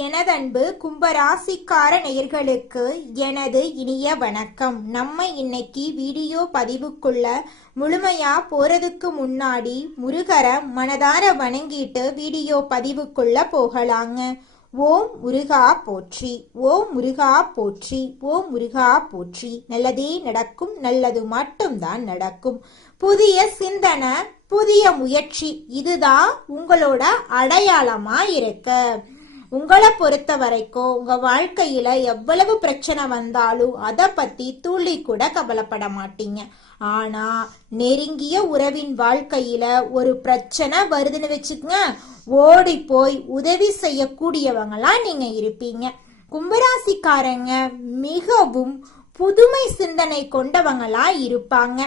எனதன்பு கும்பராசிக்கார நேயர்களுக்கு எனது இனிய வணக்கம். நம்ம இன்னைக்கு வீடியோ பதிவுக்குள்ள முழுமையா போறதுக்கு முன்னாடி முருகரை மனதார வணங்கிட்டு வீடியோ பதிவுக்குள்ள போகலாங்க. ஓம் முருகா போற்றி, ஓம் முருகா போற்றி, ஓம் முருகா போற்றி. நல்லதே நடக்கும், நல்லது மட்டும்தான் நடக்கும். புதிய சிந்தனை, புதிய முயற்சி, இதுதான் உங்களோட அடையாளமா இருக்கு. உங்களை பொறுத்த வரைக்கும் உங்க வாழ்க்கையில எவ்வளவு பிரச்சனை வந்தாலும் அதை பத்தி துளி கூட கவலைப்பட மாட்டீங்க. ஆனா நெருங்கிய உறவின் வாழ்க்கையில ஒரு பிரச்சனை வருதுன்னு வச்சுக்கங்க, ஓடி போய் உதவி செய்யக்கூடியவங்களா நீங்க இருப்பீங்க. கும்பராசிக்காரங்க மிகவும் புதுமை சிந்தனை கொண்டவங்களா இருப்பாங்க.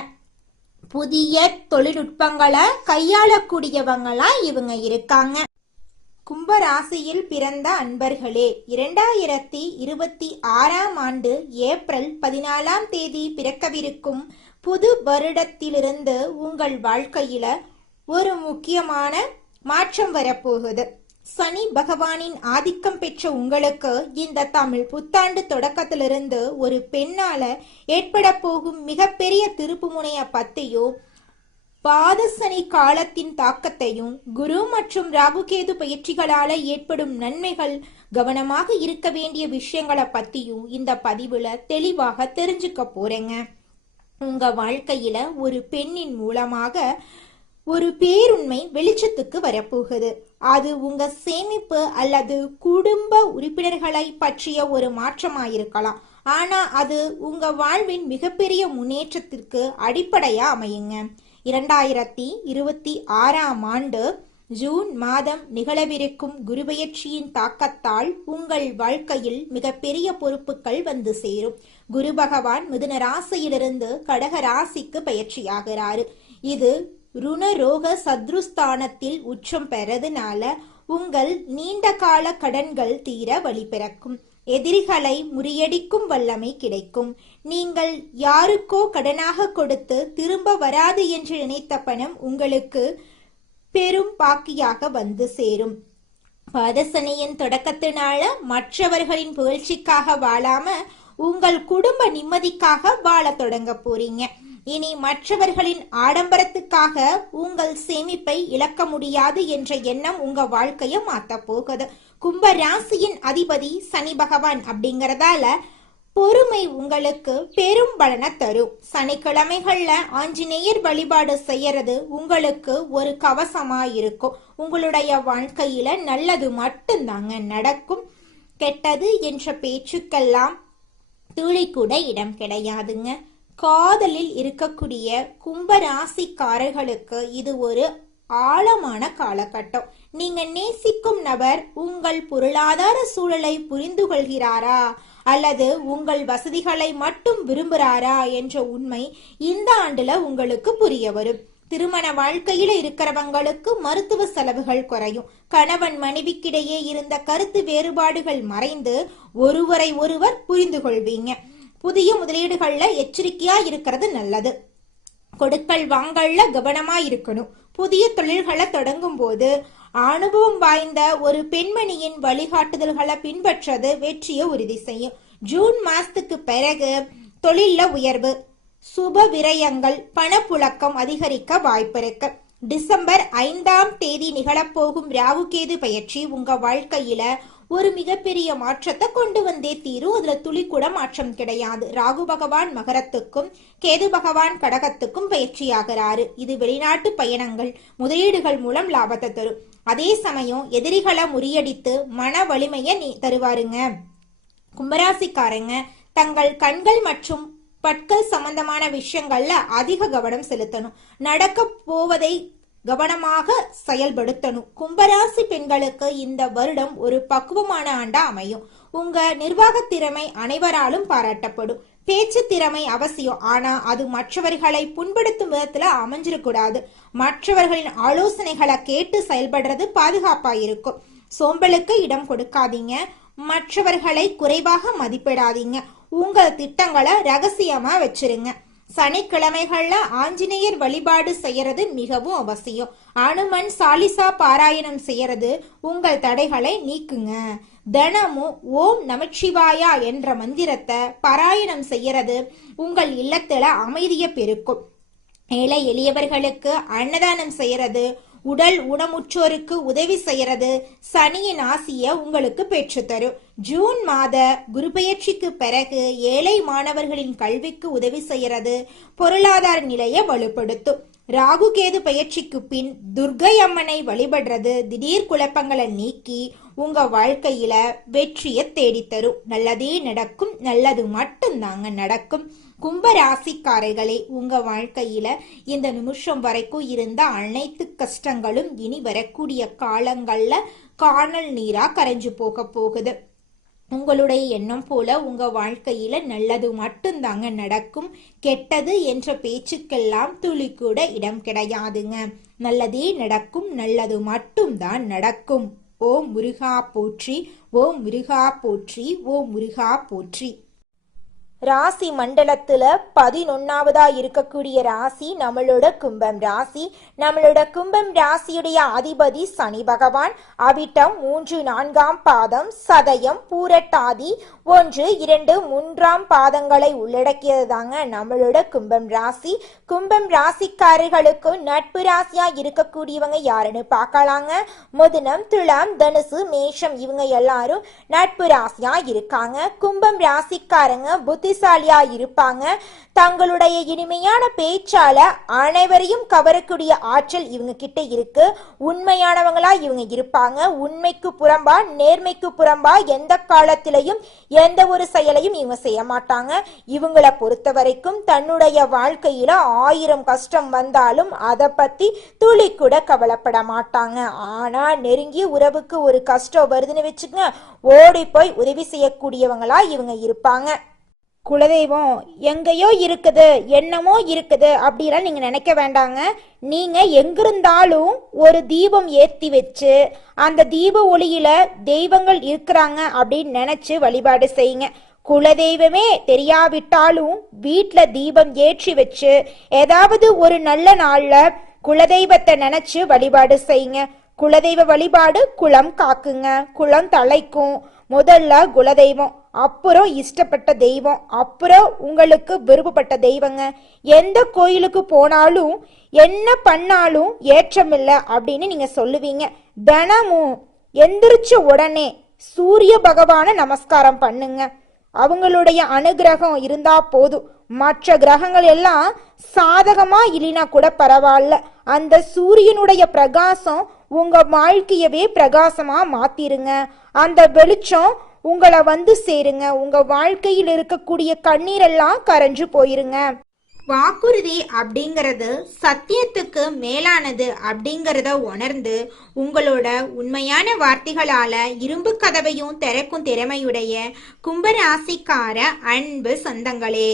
புதிய தொழில்நுட்பங்களை கையாளக்கூடியவங்களா இவங்க இருக்காங்க. கும்பராசியில் பிறந்த அன்பர்களே, 2026ஆம் ஆண்டு ஏப்ரல் 14ஆம் தேதி பிறக்கவிருக்கும் புது வருடத்திலிருந்து உங்கள் வாழ்க்கையில ஒரு முக்கியமான மாற்றம் வரப்போகுது. சனி பகவானின் ஆதிக்கம் பெற்ற உங்களுக்கு இந்த தமிழ் புத்தாண்டு தொடக்கத்திலிருந்து ஒரு பெண்ணால ஏற்பட போகும் மிகப்பெரிய திருப்புமுனைய பத்தியோ, பாதசனி காலத்தின் தாக்கத்தையும், குரு மற்றும் ராகுகேது பயிற்சிகளால ஏற்படும் நன்மைகள், கவனமாக இருக்க வேண்டிய விஷயங்களை பத்தியும் இந்த பதிவுல தெளிவாக தெரிஞ்சுக்க போறேங்க. உங்க வாழ்க்கையில ஒரு பெண்ணின் மூலமாக ஒரு பேருண்மை வெளிச்சத்துக்கு வரப்போகுது. அது உங்க சேமிப்பு அல்லது குடும்ப உறுப்பினர்களை பற்றிய ஒரு மாற்றமாயிருக்கலாம். ஆனா அது உங்க வாழ்வின் மிகப்பெரிய முன்னேற்றத்திற்கு அடிப்படையா அமையுங்க. 2026ஆம் ஆண்டு ஜூன் மாதம் நிகழவிருக்கும் குருபெயர்ச்சியின் தாக்கத்தால் உங்கள் வாழ்க்கையில் மிகப்பெரிய பொறுப்புகள் வந்து சேரும். குரு பகவான் மிதுன ராசியிலிருந்து கடக ராசிக்கு பயிற்சியாகிறாரு. இது ருணரோக சத்ருஸ்தானத்தில் உச்சம் பெறதுனால உங்கள் நீண்ட கால கடன்கள் தீர வழி பிறக்கும். எதிரிகளை முறியடிக்கும் வல்லமை கிடைக்கும். நீங்கள் யாருக்கோ கடனாக கொடுத்து திரும்ப வராது என்று நினைத்த பணம் உங்களுக்கு பெரும் பாக்கியாக வந்து சேரும். பாதசனியின் தொடக்கத்தினால மற்றவர்களின் புகழ்ச்சிக்காக வாழாம உங்கள் குடும்ப நிம்மதிக்காக வாழ தொடங்க போறீங்க. இனி மற்றவர்களின் ஆடம்பரத்துக்காக உங்கள் சேமிப்பை இழக்க முடியாது என்ற எண்ணம் உங்க வாழ்க்கைய மாத்த போகுது. கும்ப ராசியின் அதிபதி சனி பகவான் அப்படிங்கறதால பொறுமை உங்களுக்கு பெரும் பலனை தரும். சனிக்கிழமைகள்ல ஆஞ்சநேயர் வழிபாடு செய்யறது உங்களுக்கு ஒரு கவசமா இருக்கும். உங்களுடைய வாழ்க்கையில நல்லது மட்டும்தாங்க நடக்கும். கெட்டது என்ற பேச்சுக்கெல்லாம் துளி கூட இடம் கிடையாதுங்க. காதலில் இருக்கக்கூடிய கும்பராசிக்காரர்களுக்கு இது ஒரு ஆழமான காலகட்டம். நீங்க நேசிக்கும் நபர் உங்கள் பொருளாதார சூழலை புரிந்து கொள்கிறாரா அல்லது உங்கள் வசதிகளை மட்டும் விரும்புகிறாரா என்ற உண்மை இந்த ஆண்டுல உங்களுக்கு புரிய வரும். திருமண வாழ்க்கையில இருக்கிறவங்களுக்கு மருத்துவ செலவுகள் குறையும். கணவன் மனைவிக்கிடையே இருந்த கருத்து வேறுபாடுகள் மறைந்து ஒருவரை ஒருவர் புரிந்து கொள்வீங்க. புதிய முதலீடுகள்ல எச்சரிக்கையா இருக்கிறது நல்லது. கொடுக்கல் வாங்கல்ல கவனமா இருக்கணும். புதிய தொழில்களை தொடங்கும் போது அனுபவம் வாய்ந்த ஒரு பெண்மணியின் வழிகாட்டுதல்களை பின்பற்றது வெற்றியை உறுதி செய்யும். ஜூன் மாசத்துக்கு பிறகு தொழில்ல உயர்வு, சுப விரயங்கள், பணப்புழக்கம் அதிகரிக்க வாய்ப்பு இருக்கு. டிசம்பர் 5ஆம் தேதி நிகழப்போகும் ராகுகேது பயிற்சி உங்க வாழ்க்கையில ஒரு மிகப்பெரிய மாற்றத்தை கொண்டு வந்தே தீரும். அதுல துளி கூட மாற்றம் கிடையாது. ராகு பகவான் மகரத்துக்கும் கேது பகவான் கடகத்துக்கும் பயிற்சியாகிறாரு. இது வெளிநாட்டு பயணங்கள், முதலீடுகள் மூலம் லாபத்தை தரும். அதே சமயம் எதிரிகளை முறியடித்து மன வலிமையை தருவாருங்க. கும்பராசிக்காரங்க தங்கள் கண்கள் மற்றும் பற்கள் சம்பந்தமான விஷயங்கள்ல அதிக கவனம் செலுத்தணும். நடக்க போவதை கவனமாக செயல்படுத்தணும். கும்பராசி பெண்களுக்கு இந்த வருடம் ஒரு பக்குவமான ஆண்டா அமையும். உங்க நிர்வாக திறமை அனைவராலும் பாராட்டப்படும். பேச்சு திறமை அவசியம், ஆனா அது மற்றவர்களை புண்படுத்தும் விதத்துல அமைஞ்சிடக்கூடாது. மற்றவர்களின் ஆலோசனைகளை கேட்டு செயல்படுறது பாதுகாப்பா இருக்கும். சோம்பலுக்கு இடம் கொடுக்காதீங்க. மற்றவர்களை குறைவாக மதிப்பிடாதீங்க. உங்கள் திட்டங்களை ரகசியமா வச்சிருங்க. சனிக்கிழமைகள்ல ஆஞ்சநேயர் வழிபாடு செய்யறது மிகவும் அவசியம். அனுமன் சாலிசா பாராயணம் செய்யறது உங்கள் தடைகளை நீக்குங்க. தினமும் ஓம் நமச்சிவாயா என்ற மந்திரத்தை பாராயணம் செய்யறது உங்கள் இல்லத்துல அமைதியை பெருக்கும். ஏழை எளியவர்களுக்கு அன்னதானம் செய்யறது, உடல் ஊனமுற்றோருக்கு உதவி செய்யறது சனியின் ஆசிய உங்களுக்கு பெற்றுத்தரும். ஜூன் மாத குரு பெயர்ச்சிக்கு பிறகு ஏழை மாணவர்களின் கல்விக்கு உதவி செய்யறது பொருளாதார நிலையை வலுப்படுத்தும். ராகு கேது பெயர்ச்சிக்கு பின் துர்கை அம்மனை வழிபடுறது திடீர் குழப்பங்களை நீக்கி உங்க வாழ்க்கையில வெற்றியை தேடித்தரும். நல்லதே நடக்கும், நல்லது மட்டும்தாங்க நடக்கும். கும்ப ராசிக்காரர்களே, உங்க வாழ்க்கையில இந்த நிமிஷம் வரைக்கும் இருந்த அனைத்து கஷ்டங்களும் இனி வரக்கூடிய காலங்கள்ல காணல் நீரா கரைஞ்சு போக போகுது. உங்களுடைய எண்ணம் போல உங்க வாழ்க்கையில நல்லது மட்டும்தாங்க நடக்கும். கெட்டது என்ற பேச்சுக்கெல்லாம் துளி கூட இடம் கிடையாதுங்க. நல்லதே நடக்கும், நல்லது மட்டும்தான் நடக்கும். ஓம் முருகா போற்றி, ஓம் முருகா போற்றி, ஓம் முருகா போற்றி. ராசி மண்டலத்துல 11வதா இருக்கக்கூடிய ராசி நம்மளோட கும்பம் ராசி. நம்மளோட கும்பம் ராசியுடைய அதிபதி சனி பகவான். அவிட்டம் 3, 4ஆம் பாதம், சதயம், பூரட்டாதி 1, 2, 3ஆம் பாதங்களை உள்ளடக்கியது தாங்க நம்மளோட கும்பம் ராசி. கும்பம் ராசிக்காரர்களுக்கு நட்பு ராசியா இருக்கக்கூடியவங்க யாருன்னு பார்க்கலாங்க. மிதுனம், துலாம், தனுசு, மேஷம் இவங்க எல்லாரும் நட்பு ராசியா இருக்காங்க. கும்பம் ராசிக்காரங்க புத்திசாலியா இருப்பாங்க. தங்களுடைய இனிமையான பேச்சால அனைவரையும் கவரக்கூடிய ஆற்றல் இவங்க கிட்ட இருக்கு. உண்மையானவங்களா இவங்க இருப்பாங்க. உண்மைக்கு புறம்பா, நேர்மைக்கு புறம்பா எந்த காலத்திலையும் எந்த ஒரு செயலையும் இவங்க செய்ய மாட்டாங்க. இவங்களை பொறுத்த வரைக்கும் தன்னுடைய வாழ்க்கையில 1000 கஷ்டம் வந்தாலும் அதை பத்தி துளி கூட கவலைப்பட மாட்டாங்க. ஆனா நெருங்கிய உறவுக்கு ஒரு கஷ்டம் வருதுன்னு வச்சுக்கங்க, ஓடி போய் உதவி செய்யக்கூடியவங்களா இவங்க இருப்பாங்க. குலதெய்வம் எங்கேயோ இருக்குது, என்னமோ இருக்குது அப்படிலாம் நீங்க நினைக்க வேண்டாங்க. நீங்க எங்கிருந்தாலும் ஒரு தீபம் ஏற்றி வச்சு அந்த தீப ஒளியில தெய்வங்கள் இருக்கிறாங்க அப்படின்னு நினைச்சு வழிபாடு செய்யுங்க. குலதெய்வமே தெரியாவிட்டாலும் வீட்டில் தீபம் ஏற்றி வச்சு ஏதாவது ஒரு நல்ல நாள்ல குலதெய்வத்தை நினைச்சு வழிபாடு செய்யுங்க. குலதெய்வ வழிபாடு குலம் காக்குங்க, குலம் தலைக்கும். முதல்ல குலதெய்வம், அப்புறம் இஷ்டப்பட்ட தெய்வம், அப்புறம் உங்களுக்கு விருப்பப்பட்ட தெய்வங்க. எந்த கோயிலுக்கு போனாலும் என்ன பண்ணாலும் ஏற்றமில்லை அப்படின்னு நீங்க சொல்லுவீங்க. தினமும் எந்திரிச்ச உடனே சூரிய பகவான நமஸ்காரம் பண்ணுங்க. அவங்களுடைய அனுகிரகம் இருந்தா போதும். மற்ற கிரகங்கள் எல்லாம் சாதகமா இல்லைனா கூட பரவாயில்ல, அந்த சூரியனுடைய பிரகாசம் உங்க வாழ்க்கையவே பிரகாசமா மாத்திருங்க. அந்த வெளிச்சம் உங்களை வந்து சேருங்க. உங்க வாழ்க்கையில் இருக்கக்கூடிய கண்ணீரெல்லாம் கரைஞ்சு போயிருங்க. வாக்குறுதி அப்படிங்கிறது சத்தியத்துக்கு மேலானது அப்படிங்கிறத உணர்ந்து உங்களோட உண்மையான வார்த்தைகளால இரும்பு கதவையும் திறக்கும் திறமையுடைய கும்பராசிக்கார அன்பு சொந்தங்களே,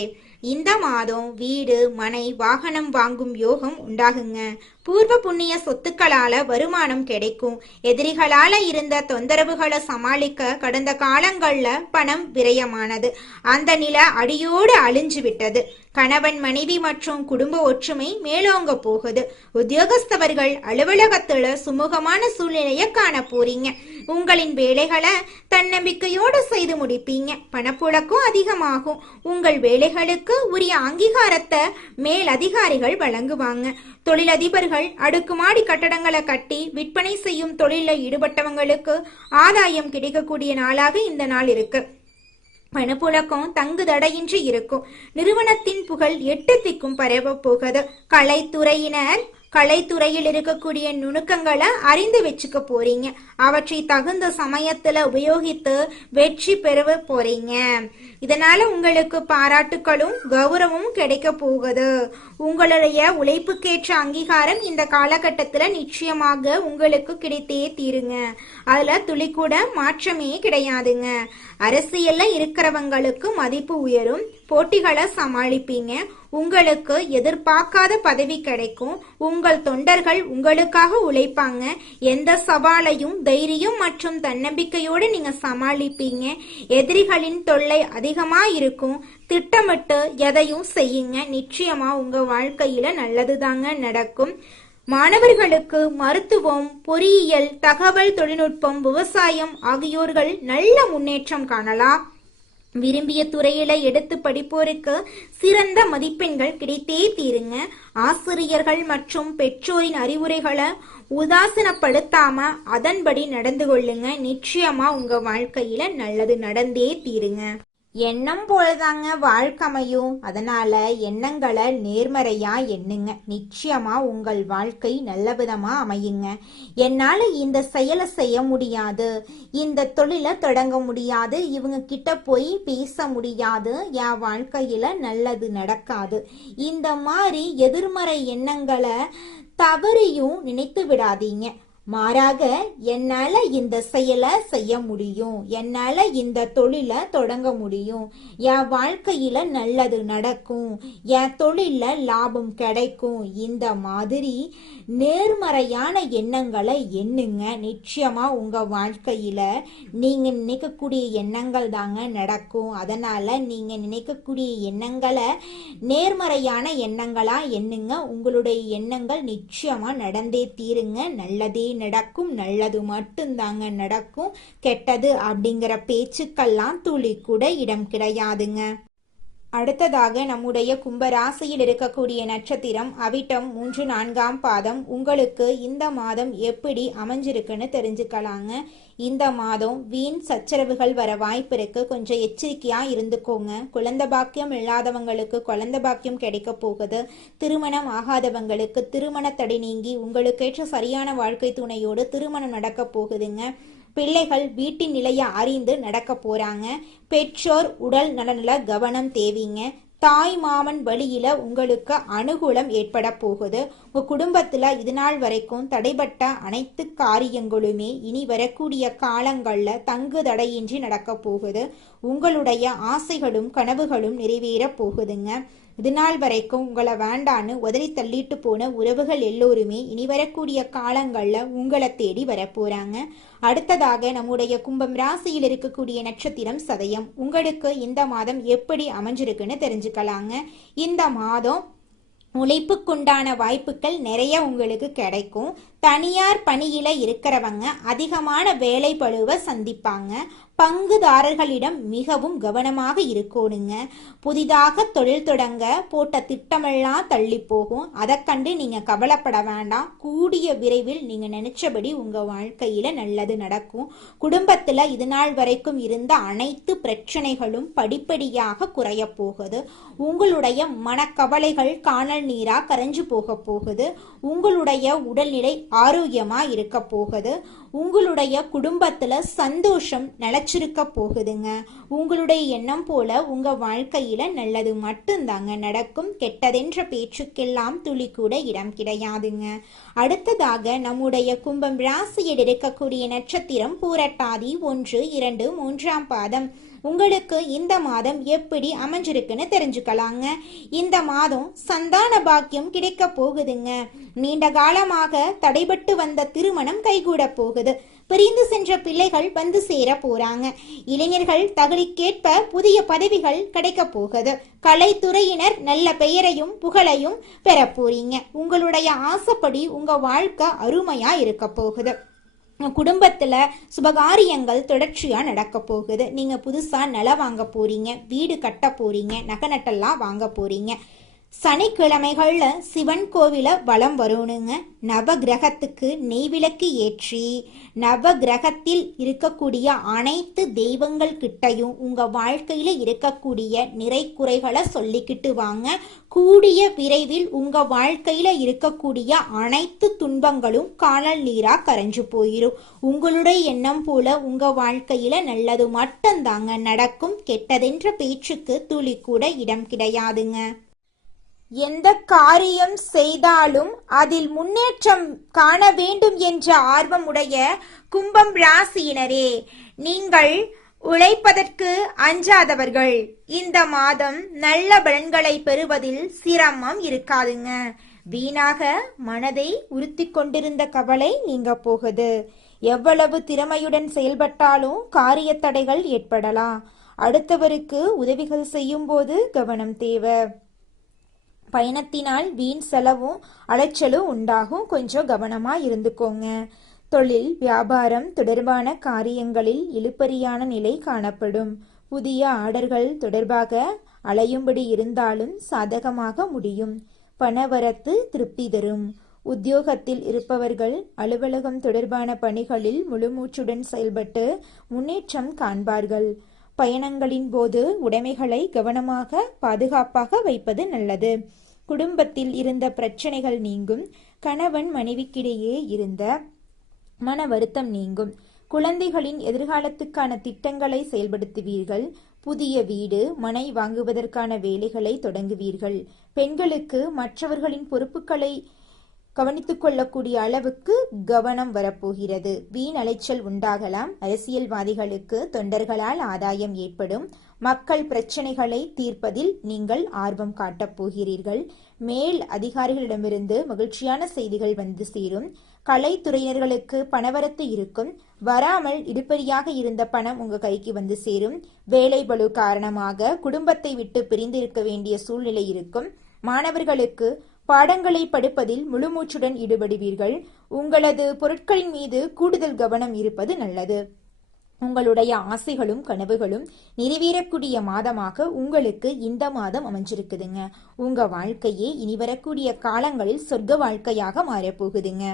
இந்த மாதம் வீடு, மனை, வாகனம் வாங்கும் யோகம் உண்டாகுங்க. பூர்வ புண்ணிய சொத்துக்களால வருமானம் கிடைக்கும். எதிரிகளால இருந்த தொந்தரவுகளை சமாளிக்க கடந்த காலங்கள்ல பணம் விரயமானது. அந்த நிலை அடியோடு அழிஞ்சு விட்டது. கணவன், மனைவி மற்றும் குடும்ப ஒற்றுமை மேலோங்க போகுது. உத்தியோகஸ்தவர்கள் அலுவலகத்துல சுமூகமான சூழ்நிலையை காண போறீங்க. உங்களின் வேலைகளை தன்னம்பிக்கையோடு செய்து முடிப்பீங்க. பணப்புழக்கம் அதிகமாகும். உங்கள் வேலைகளுக்கு உரிய அங்கீகாரத்தை மேல் அதிகாரிகள் வழங்குவாங்க. தொழிலதிபர்கள் அடுக்குமாடி கட்டடங்களை கட்டி விற்பனை செய்யும் தொழிலில் ஈடுபட்டவங்களுக்கு ஆதாயம் கிடைக்கக்கூடிய நாளாக இந்த நாள் இருக்கு. பணப்புழக்கம் தங்கு தடையின்றி இருக்கும். நிறுவனத்தின் புகழ் 8 திக்கும் பரவ போகுது. கலைத்துறையில் இருக்கக்கூடிய நுணுக்கங்களை அறிந்து வச்சுக்க போறீங்க. அவற்றை தகுந்த சமயத்துல உபயோகித்து வெற்றி பெற போறீங்க. இதனால உங்களுக்கு பாராட்டுகளும் கௌரவமும் கிடைக்க போகுது. உங்களுடைய உழைப்புக்கேற்ற அங்கீகாரம் இந்த காலகட்டத்துல நிச்சயமாக உங்களுக்கு கிடைத்தே தீருங்க. அதுல துளி கூட மாற்றமே கிடையாதுங்க. அரசியல்ல இருக்கிறவங்களுக்கு மதிப்பு உயரும். போட்டிகளை சமாளிப்பீங்க. உங்களுக்கு எதிர்பார்க்காத பதவி கிடைக்கும். உங்கள் தொண்டர்கள் உங்களுக்காக உழைப்பாங்க. எந்த சவாலையும் தைரியம் மற்றும் தன்னம்பிக்கையோடு நீங்க சமாளிப்பீங்க. எதிரிகளின் தொல்லை அதிகமா இருக்கும். திட்டமிட்டு எதையும் செய்யுங்க. நிச்சயமா உங்க வாழ்க்கையில நல்லதுதாங்க நடக்கும். மாணவர்களுக்கு மருத்துவம், பொறியியல், தகவல் தொழில்நுட்பம், விவசாயம் ஆகியோர்கள் நல்ல முன்னேற்றம் காணலாம். விரும்பிய துறையில எடுத்து படிப்போருக்கு சிறந்த மதிப்பெண்கள் கிடைத்தே தீருங்க. ஆசிரியர்கள் மற்றும் பெற்றோரின் அறிவுரைகளை உதாசீனப்படுத்தாம அதன்படி நடந்து கொள்ளுங்க. நிச்சயமா உங்க வாழ்க்கையில நல்லது நடந்தே தீருங்க. எண்ணம் போலதாங்க வாழ்க்கை அமையும். அதனால எண்ணங்களை நேர்மறையா எண்ணுங்க. நிச்சயமா உங்கள் வாழ்க்கை நல்ல விதமா அமையுங்க. என்னால இந்த செயலை செய்ய முடியாது, இந்த தொழிலை தொடங்க முடியாது, இவங்க கிட்ட போய் பேச முடியாது, என் வாழ்க்கையில நல்லது நடக்காது, இந்த மாதிரி எதிர்மறை எண்ணங்களை தவறியும் நினைத்து விடாதீங்க. மாறாக என்னால இந்த செயலை செய்ய முடியும், என்னால இந்த தொழிலை தொடங்க முடியும், என் வாழ்க்கையில நல்லது நடக்கும், என் தொழில லாபம் கிடைக்கும், இந்த மாதிரி நேர்மறையான எண்ணங்களை எண்ணுங்க. நிச்சயமா உங்க வாழ்க்கையில நீங்க நினைக்கக்கூடிய எண்ணங்கள் தாங்க நடக்கும். அதனால நீங்க நினைக்கக்கூடிய எண்ணங்களை நேர்மறையான எண்ணங்களா எண்ணுங்க. உங்களுடைய எண்ணங்கள் நிச்சயமா நடந்தே தீருங்க. நல்லதே நடக்கும். நல்லது மட்டும்தாங்க நடக்கும். கெட்டது அப்படிங்கிற பேச்சுக்கெல்லாம் துளி கூட இடம் கிடையாதுங்க. அடுத்ததாக நம்முடைய கும்பராசியில் இருக்கக்கூடிய நட்சத்திரம் அவிட்டம் 3, 4ஆம் பாதம். உங்களுக்கு இந்த மாதம் எப்படி அமைஞ்சிருக்குன்னு தெரிஞ்சுக்கலாங்க. இந்த மாதம் வீண் சச்சரவுகள் வர வாய்ப்பு இருக்கு. கொஞ்சம் எச்சரிக்கையா இருந்துக்கோங்க. குழந்தை பாக்கியம் இல்லாதவங்களுக்கு குழந்தை பாக்கியம் கிடைக்க போகுது. திருமணம் ஆகாதவங்களுக்கு திருமண தடை நீங்கி உங்களுக்கேற்ற சரியான வாழ்க்கை துணையோடு திருமணம் நடக்க போகுதுங்க. பிள்ளைகள் வீட்டின் நிலையை அறிந்து நடக்க போறாங்க. பெற்றோர் உடல் நலனில கவனம் தேவைங்க. தாய் மாமன் வழியில உங்களுக்கு அனுகூலம் ஏற்பட போகுது. உங்க குடும்பத்துல இது நாள் வரைக்கும் தடைபட்ட அனைத்து காரியங்களுமே இனி வரக்கூடிய காலங்கள்ல தங்கு தடையின்றி நடக்க போகுது. உங்களுடைய ஆசைகளும் கனவுகளும் நிறைவேற போகுதுங்க. இது நாள் வரைக்கும் உங்களை வேண்டான்னு உதறி தள்ளிட்டு போன உறவுகள் எல்லோருமே இனி வரக்கூடிய காலங்கள்ல உங்களை தேடி வரப்போறாங்க. அடுத்ததாக நம்முடைய கும்பம் ராசியில் இருக்கக்கூடிய நட்சத்திரம் சதயம். உங்களுக்கு இந்த மாதம் எப்படி அமைஞ்சிருக்குன்னு தெரிஞ்சுக்கலாங்க. இந்த மாதம் உழைப்புக்குண்டான வாய்ப்புகள் நிறைய உங்களுக்கு கிடைக்கும். தனியார் பணியில இருக்கிறவங்க அதிகமான வேலை பளுவை சந்திப்பாங்க. பங்குதாரர்களிடம் மிகவும் கவனமாக இருக்கணுங்க. புதிதாக தொழில் தொடங்க போட்ட திட்டமெல்லாம் தள்ளி போகும். அதை கண்டு நீங்க கவலைப்பட வேண்டாம். கூடிய விரைவில் நீங்க நினைச்சபடி உங்க வாழ்க்கையில நல்லது நடக்கும். குடும்பத்துல இது நாள் வரைக்கும் இருந்த அனைத்து பிரச்சனைகளும் படிப்படியாக குறைய போகுது. உங்களுடைய மனக்கவலைகள் காணல் நீரா கரைஞ்சு போக போகுது. உங்களுடைய உடல்நிலை ஆரோக்கியமா இருக்க போகுது. உங்களுடைய குடும்பத்துல சந்தோஷம் நிலைச்சிருக்க போகுதுங்க. உங்களுடைய எண்ணம் போல உங்க வாழ்க்கையில நல்லது மட்டும்தாங்க நடக்கும். கெட்டதென்ற பேச்சுக்கெல்லாம் துளி கூட இடம் கிடையாதுங்க. அடுத்ததாக நம்முடைய கும்பம் ராசியில் இருக்கக்கூடிய நட்சத்திரம் பூரட்டாதி 1, 2, 3ஆம் பாதம். உங்களுக்கு இந்த மாதம் எப்படி அமைஞ்சிருக்குன்னு தெரிஞ்சுக்கலாங்க. இந்த மாதம் சந்தான பாக்கியம் கிடைக்க போகுதுங்க. நீண்ட காலமாக தடைபட்டு வந்த திருமணம் கைகூட போகுது. பிரிந்து சென்ற பிள்ளைகள் வந்து சேர போறாங்க. இளைஞர்கள் தகுதிக்கேற்ப புதிய பதவிகள் கிடைக்க போகுது. கலைத்துறையினர் நல்ல பெயரையும் புகழையும் பெற போறீங்க. உங்களுடைய ஆசைப்படி உங்க வாழ்க்கை அருமையா இருக்க போகுது. குடும்பத்துல சுபகாரியங்கள் தொடர்ச்சியா நடக்க போகுது. நீங்க புதுசா நிலம் வாங்க போறீங்க, வீடு கட்ட போறீங்க, நகை நட்டெல்லாம் வாங்க போறீங்க. சனிக்கிழமைகள்ல சிவன் கோவில வலம் வரணுங்க. நவ கிரகத்துக்கு நெய்விளக்கு ஏற்றி நவ கிரகத்தில் இருக்கக்கூடிய அனைத்து தெய்வங்கள் கிட்டையும் உங்க வாழ்க்கையில இருக்கக்கூடிய நிறை குறைகளை சொல்லிக்கிட்டு வாங்க. கூடிய விரைவில் உங்க வாழ்க்கையில இருக்கக்கூடிய அனைத்து துன்பங்களும் காணல் நீரா கரைஞ்சு போயிரும். உங்களுடைய எண்ணம் போல உங்க வாழ்க்கையில நல்லது மட்டும்தாங்க நடக்கும். கெட்டதென்ற பேச்சுக்கு துளி கூட இடம் கிடையாதுங்க. எந்த காரியம் செய்தாலும் அதில் முன்னேற்றம் காண வேண்டும் என்ற ஆர்வமுடைய கும்பம் ராசியினரே, நீங்கள் உழைப்பதற்கு அஞ்சாதவர்கள் இந்த மாதம் நல்ல பலன்களை பெறுவதில் சிரமம் இருக்காதுங்க. வீணாக மனதை உறுத்தி கொண்டிருந்த கவலை நீங்க போகுது. எவ்வளவு திறமையுடன் செயல்பட்டாலும் காரிய தடைகள் ஏற்படலாம். அடுத்தவருக்கு உதவிகள் செய்யும் போது கவனம் தேவை. பயணத்தினால் வீண் செலவும் அலைச்சலும் உண்டாகும். கொஞ்சம் கவனமா இருந்துக்கோங்க. தொழில் வியாபாரம் தொடர்பான காரியங்களில் இழுபறியான நிலை காணப்படும். புதிய ஆர்டர்கள் தொடர்பாக அலையும்படி இருந்தாலும் சாதகமாக முடியும். பணவரத்து திருப்தி தரும். உத்தியோகத்தில் இருப்பவர்கள் அலுவலகம் தொடர்பான பணிகளில் முழுமூச்சுடன் செயல்பட்டு முன்னேற்றம் காண்பார்கள். பயணங்களின் போது உடைமைகளை கவனமாக பாதுகாப்பாக வைப்பது நல்லது. குடும்பத்தில் இருந்த பிரச்சனைகள் நீங்கும். கணவன் மனைவிக்கிடையே இருந்த மன வருத்தம் நீங்கும். குழந்தைகளின் எதிர்காலத்துக்கான திட்டங்களை செயல்படுத்துவீர்கள். புதிய வீடு மனை வாங்குவதற்கான வேலைகளை தொடங்குவீர்கள். பெண்களுக்கு மற்றவர்களின் பொறுப்புகளை கவனித்துக் கொள்ளக்கூடிய அளவுக்கு கவனம் வரப்போகிறது. வீண் அலைச்சல் உண்டாகலாம். அரசியல்வாதிகளுக்கு தொண்டர்களால் ஆதாயம் ஏற்படும். மக்கள் பிரச்சனைகளை தீர்ப்பதில் நீங்கள் ஆர்வம் காட்டப் போகிறீர்கள். மேல் அதிகாரிகளிடமிருந்து மகிழ்ச்சியான செய்திகள் வந்து சேரும். கலைத்துறையினர்களுக்கு பணவரத்து இருக்கும். வராமல் இடுபறியாக இருந்த பணம் உங்க கைக்கு வந்து சேரும். வேலை பளு காரணமாக குடும்பத்தை விட்டு பிரிந்திருக்க வேண்டிய சூழ்நிலை இருக்கும். மாணவர்களுக்கு பாடங்களை படிப்பதில் முழுமூச்சுடன் ஈடுபடுவீர்கள். உங்களது பொருட்களின் மீது கூடுதல் கவனம் இருப்பது நல்லது. உங்களுடைய ஆசைகளும் கனவுகளும் நிறைவேறக்கூடிய மாதமாக உங்களுக்கு இந்த மாதம் அமைஞ்சிருக்குதுங்க. உங்க வாழ்க்கையே இனி வரக்கூடிய காலங்களில் சொர்க்க வாழ்க்கையாக மாறப்போகுதுங்க.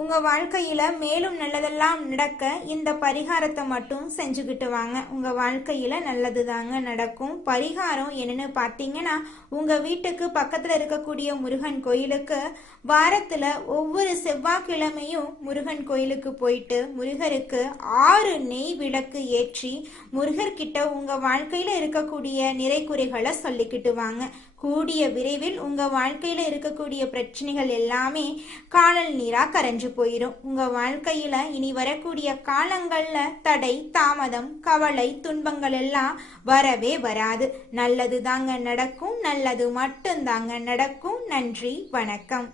உங்க வாழ்க்கையில மேலும் நல்லதெல்லாம் நடக்க இந்த பரிகாரத்தை மட்டும் செஞ்சுக்கிட்டு வாங்க. உங்க வாழ்க்கையில நல்லது தாங்க நடக்கும். பரிகாரம் என்னன்னு பாத்தீங்கன்னா, உங்க வீட்டுக்கு பக்கத்துல இருக்கக்கூடிய முருகன் கோயிலுக்கு வாரத்துல ஒவ்வொரு செவ்வாய்க்கிழமையும் முருகன் கோயிலுக்கு போயிட்டு முருகருக்கு 6 நெய் விளக்கு ஏற்றி முருகர்கிட்ட உங்க வாழ்க்கையில இருக்கக்கூடிய நிறைகுறைகளை சொல்லிக்கிட்டு வாங்க. கூடிய விரைவில் உங்க வாழ்க்கையில இருக்கக்கூடிய பிரச்சனைகள் எல்லாமே காணல் நீரா கரைஞ்சு போயிடும். உங்க வாழ்க்கையில இனி வரக்கூடிய காலங்கள்ல தடை தாமதம் கவலை துன்பங்கள் எல்லாம் வரவே வராது. நல்லது தாங்க நடக்கும். நல்லது மட்டும் தாங்க நடக்கும். நன்றி, வணக்கம்.